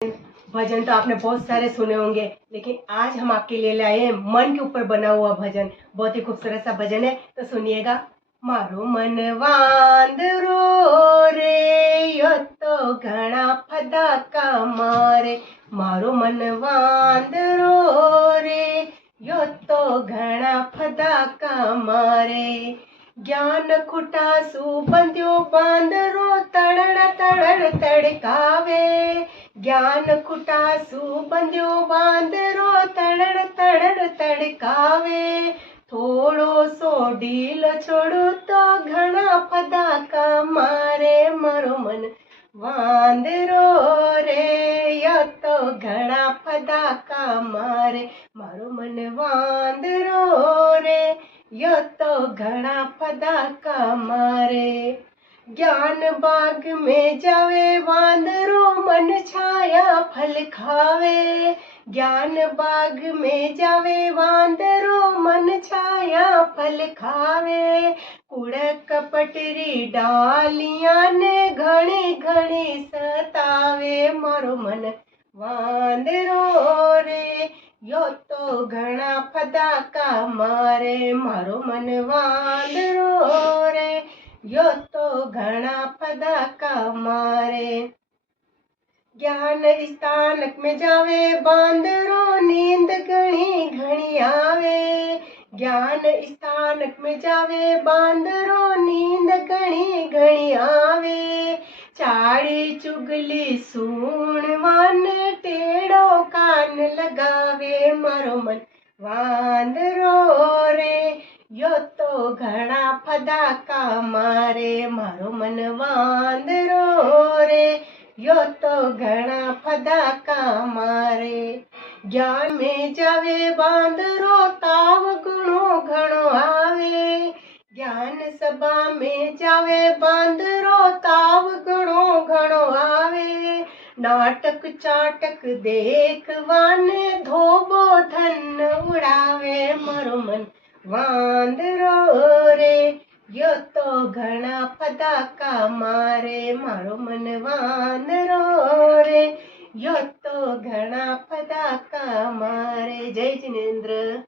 भजन तो आपने बहुत सारे सुने होंगे, लेकिन आज हम आपके लिए लाए हैं मन के ऊपर बना हुआ भजन। बहुत ही खूबसूरत सा भजन है, तो सुनिएगा। मारो मन वांदरो रे यो तो घना फदाका मारे, मारो मन वांदरो रे यो तो घना फदाका मारे। ज्ञान खुटासु बंध्यो बांदरो तड़ड़ तड़ड़ तड़कावे, ज्ञान खुटासु बंध्यो बांदरो तड़ड़ तड़ड़ तड़कावे। थोड़ो सो ढीलो छोड़ू तो घना फदाका मारे, मारो मन वांदरो रे यो तो घना फदाका मारे, मारो मन वांदरो रे यो तो घना फदाका मारे। ज्ञान बाग में जावे वांदरो मन छाया फल खावे, ज्ञान बाग में जावे वांदरो मन छाया फल खावे। कूड़ कपटरी डालियां ने घणी घणी सतावे, मारो मन वांदरो रे यो तो घना फदाका मारे, मारो मन वांदरो रे यो तो घना फदाका मारे। ज्ञान स्थानक में जावे बांदरो नींद घणी घणी आवे, ज्ञान स्थानक में जावे बांदरो नींद घणी घणी आवे। चाड़ी चुगली सूणवान टेढ़ो कान लगावे, मारो मन वांदरो रे यो तो घना फदाका मारे, मारो मन वांदरो रे यो तो घना फदाका मारे। ज्ञान में जावे बांदरो ताव गुणो घणो आवे, ज्ञान सभा में जावे बांदरो ताव गुणो घणो आवे। नाटक चाटक देखवाने धोबो धन उड़ावे, मारो मन वांदरो रे यो तो घना फदाका मारे, मारो मन वांदरो रे यो तो घना फदाका मारे। जय जिनेन्द्र।